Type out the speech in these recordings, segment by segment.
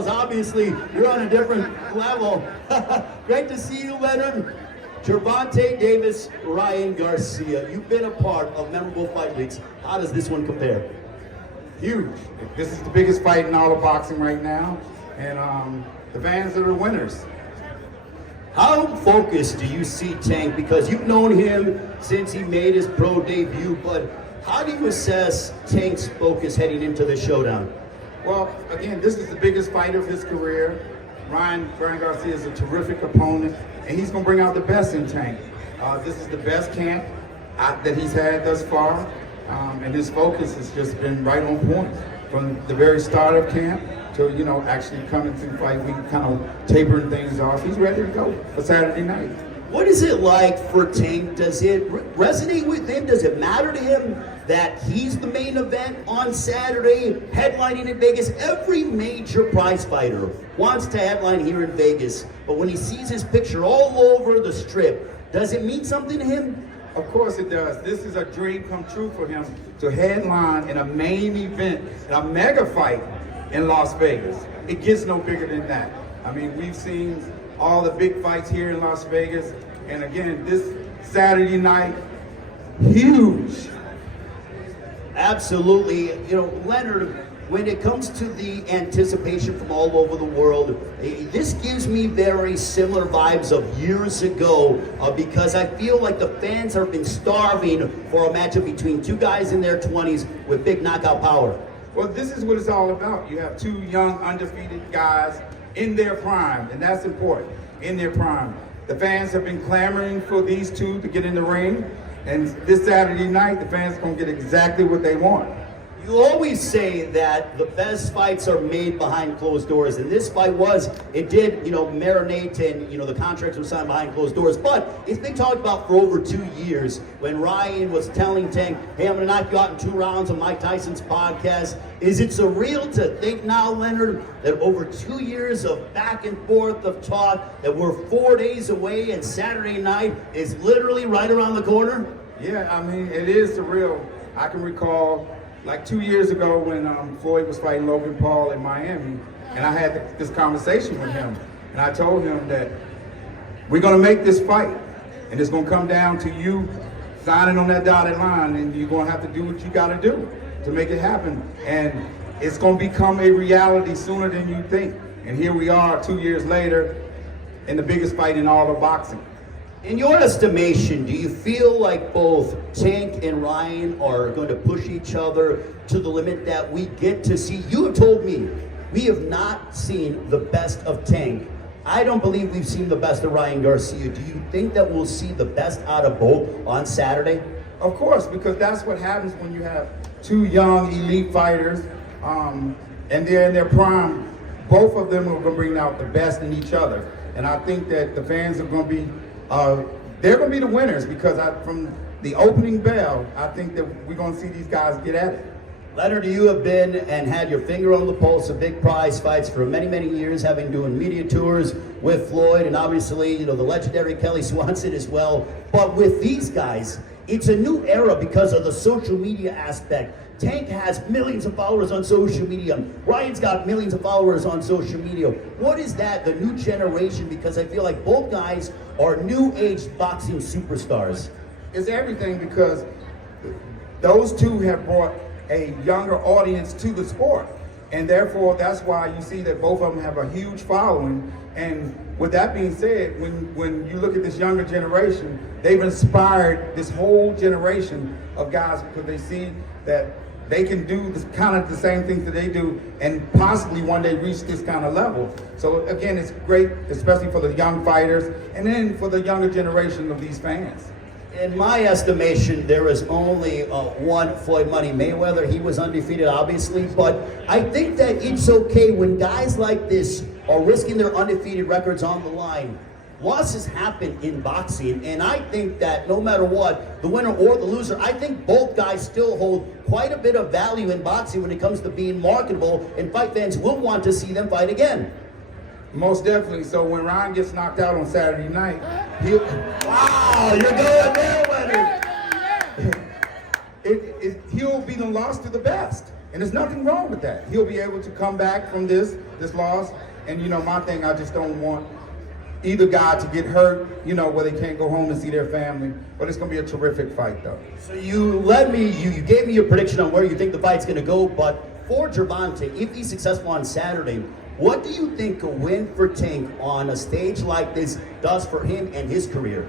else. Obviously, you're on a different level. Great to see you, Leonard. Gervonta Davis, Ryan Garcia. You've been a part of memorable fight weeks. How does this one compare? Huge. This is the biggest fight in all of boxing right now, and the fans are the winners. How focused do you see Tank? Because you've known him since he made his pro debut, but how do you assess Tank's focus heading into the showdown? Well, again, this is the biggest fight of his career. Ryan Garcia is a terrific opponent, and he's going to bring out the best in Tank. This is the best camp that he's had thus far, and his focus has just been right on point from the very start of camp to, actually coming through fight week, kind of tapering things off. He's ready to go for Saturday night. What is it like for Tank? Does it resonate with him? Does it matter to him that he's the main event on Saturday, headlining in Vegas? Every major prize fighter wants to headline here in Vegas, but when he sees his picture all over the strip, does it mean something to him? Of course it does. This is a dream come true for him to headline in a main event, in a mega fight in Las Vegas. It gets no bigger than that. I mean, we've seen all the big fights here in Las Vegas, and again, this Saturday night, huge. Absolutely. Leonard, when it comes to the anticipation from all over the world, this gives me very similar vibes of years ago because I feel like the fans have been starving for a matchup between two guys in their 20s with big knockout power. Well, this is what it's all about. You have two young, undefeated guys in their prime, and that's important, in their prime. The fans have been clamoring for these two to get in the ring, and this Saturday night, the fans are going to get exactly what they want. You always say that the best fights are made behind closed doors, and this fight did marinate, and the contracts were signed behind closed doors, but it's been talked about for over 2 years. When Ryan was telling Tank, hey, I'm gonna knock you out in 2 rounds on Mike Tyson's podcast, is it surreal to think now, Leonard, that over 2 years of back and forth of talk, that we're 4 days away and Saturday night is literally right around the corner? Yeah, I mean, it is surreal. I can recall like 2 years ago when Floyd was fighting Logan Paul in Miami, and I had this conversation with him, and I told him that we're gonna make this fight, and it's gonna come down to you signing on that dotted line, and you're gonna have to do what you gotta do to make it happen, and it's gonna become a reality sooner than you think. And here we are 2 years later in the biggest fight in all of boxing. In your estimation, do you feel like both Tank and Ryan are going to push each other to the limit that we get to see? You have told me we have not seen the best of Tank. I don't believe we've seen the best of Ryan Garcia. Do you think that we'll see the best out of both on Saturday? Of course, because that's what happens when you have two young elite fighters and they're in their prime. Both of them are going to bring out the best in each other. And I think that the fans are going to be they're going to be the winners because from the opening bell, I think that we're going to see these guys get at it. Leonard, you have been and had your finger on the pulse of big prize fights for many, many years, having doing media tours with Floyd and obviously, the legendary Kelly Swanson as well. But with these guys, it's a new era because of the social media aspect. Tank has millions of followers on social media. Ryan's got millions of followers on social media. What is that, the new generation? Because I feel like both guys are new age boxing superstars. It's everything because those two have brought a younger audience to the sport. And therefore, that's why you see that both of them have a huge following. And with that being said, when you look at this younger generation, they've inspired this whole generation of guys because they see that they can do this, kind of the same things that they do and possibly one day reach this kind of level. So again, it's great, especially for the young fighters and then for the younger generation of these fans. In my estimation, there is only one Floyd Money Mayweather. He was undefeated, obviously, but I think that it's okay when guys like this are risking their undefeated records on the line. Losses happen in boxing, and I think that no matter what, the winner or the loser, I think both guys still hold quite a bit of value in boxing when it comes to being marketable, and fight fans will want to see them fight again. Most definitely. So when Ryan gets knocked out on Saturday night, he'll... Wow, you're going there, Leonard. He'll be the loss to the best. And there's nothing wrong with that. He'll be able to come back from this loss. And, you know, my thing, I just don't want either guy to get hurt, you know, where they can't go home and see their family. But it's going to be a terrific fight, though. So you gave me your prediction on where you think the fight's going to go, but for Gervonta, if he's successful on Saturday, what do you think a win for Tank on a stage like this does for him and his career?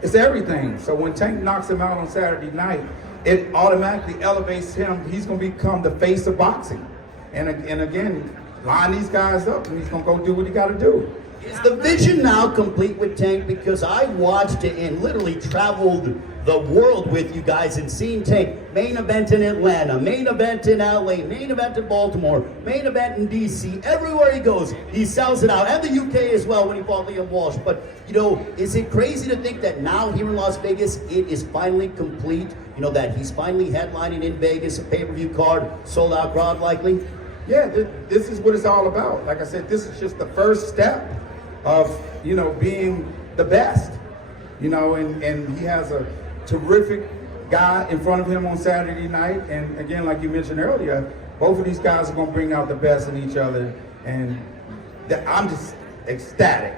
It's everything. So when Tank knocks him out on Saturday night, it automatically elevates him. He's going to become the face of boxing. And again, line these guys up, and he's going to go do what he got to do. Is the vision now complete with Tank? Because I watched it and literally traveled the world with you guys and seen Tank main event in Atlanta, main event in LA, main event in Baltimore, main event in DC. Everywhere he goes, he sells it out. And the UK as well when he fought Liam Walsh. But, you know, is it crazy to think that now here in Las Vegas, it is finally complete? You know, that he's finally headlining in Vegas, a pay-per-view card, sold out crowd likely? Yeah, this is what it's all about. Like I said, this is just the first step of, you know, being the best, you know, and he has a terrific guy in front of him on Saturday night. And again, like you mentioned earlier, both of these guys are going to bring out the best in each other. And I'm just ecstatic.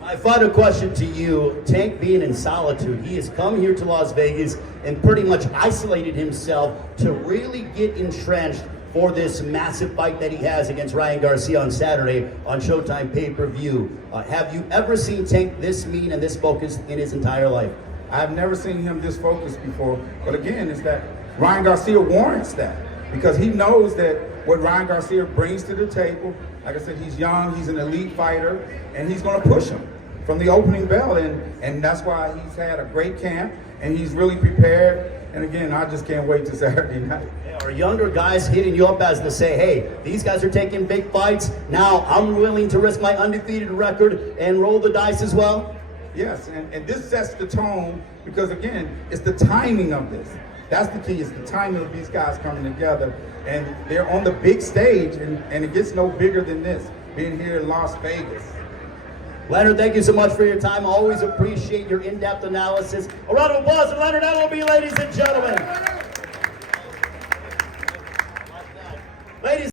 My final question to you, Tank being in solitude, he has come here to Las Vegas and pretty much isolated himself to really get entrenched for this massive fight that he has against Ryan Garcia on Saturday on Showtime pay-per-view. Have you ever seen Tank this mean and this focused in his entire life? I've never seen him this focused before. But again, it's that Ryan Garcia warrants that because he knows that what Ryan Garcia brings to the table, like I said, he's young, he's an elite fighter, and he's going to push him from the opening bell. And that's why he's had a great camp, and he's really prepared. And again, I just can't wait to Saturday night. Are younger guys hitting you up as to say, hey, these guys are taking big fights, now I'm willing to risk my undefeated record and roll the dice as well? Yes, and this sets the tone because, again, it's the timing of this. That's the key, it's the timing of these guys coming together. And they're on the big stage, and it gets no bigger than this, being here in Las Vegas. Leonard, thank you so much for your time. Always appreciate your in-depth analysis. A round of applause for Leonard Ellerbe, ladies and gentlemen. Ladies